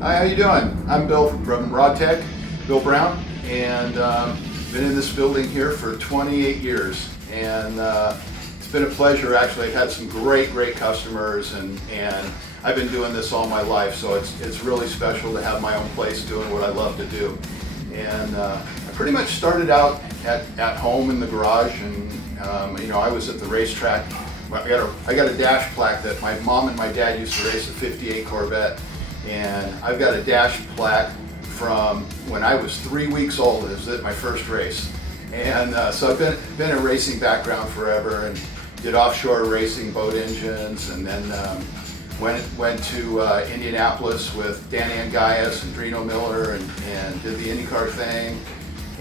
Hi, how you doing? I'm Bill from Rodtech, Bill Brown, and been in this building here for 28 years. And it's been a pleasure, actually. I've had some great customers, and I've been doing this all my life, so it's really special to have my own place doing what I love to do. And I pretty much started out at home in the garage, and I was at the racetrack. I got a dash plaque that my mom and my dad used to race a '58 Corvette. And I've got a dash plaque from when I was 3 weeks old. It was my first race. And so I've been in a racing background forever, and did offshore racing, boat engines, and then went to Indianapolis with Danny Ongais and Drino and did the IndyCar thing,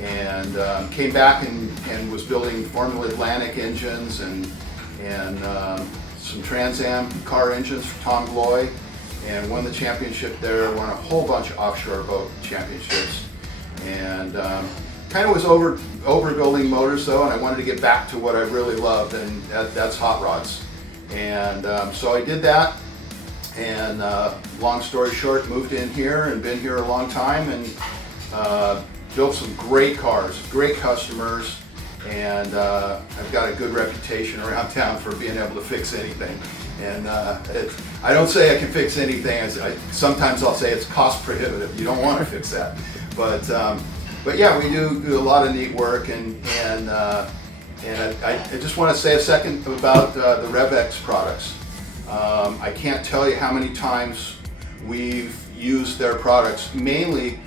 and came back and was building Formula Atlantic engines and some Trans Am car engines for Tom Gloy, and won the championship there, won a whole bunch of offshore boat championships, and kind of was overbuilding motors though, and I wanted to get back to what I really loved, and that's hot rods. And so I did that, and long story short, moved in here and been here a long time, and built some great cars, great customers, and I've got a good reputation around town for being able to fix anything. And I don't say I can fix anything. Sometimes I'll say it's cost prohibitive. You don't want to fix that. But yeah, we do a lot of neat work, and I just want to say a second about the RevX products. I can't tell you how many times we've used their products, mainly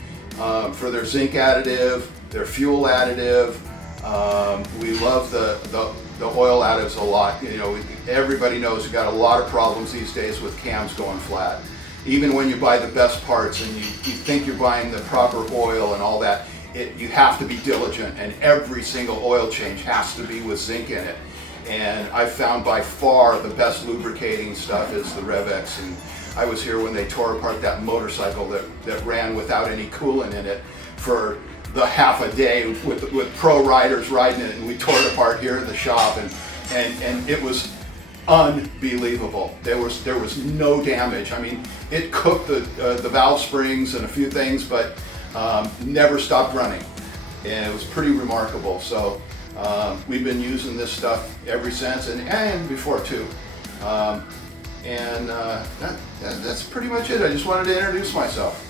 for their zinc additive, their fuel additive. We love the oil additives a lot. Everybody knows you've got a lot of problems these days with cams going flat. Even when you buy the best parts and you think you're buying the proper oil and all that, you have to be diligent, and every single oil change has to be with zinc in it. And I found by far the best lubricating stuff is the RevX. And I was here when they tore apart that motorcycle that ran without any coolant in it for the half a day with pro riders riding it, and we tore it apart here in the shop, and it was unbelievable. There was no damage. I mean, it cooked the valve springs and a few things, but never stopped running, and it was pretty remarkable. So we've been using this stuff ever since, and before too. That's pretty much it. I just wanted to introduce myself.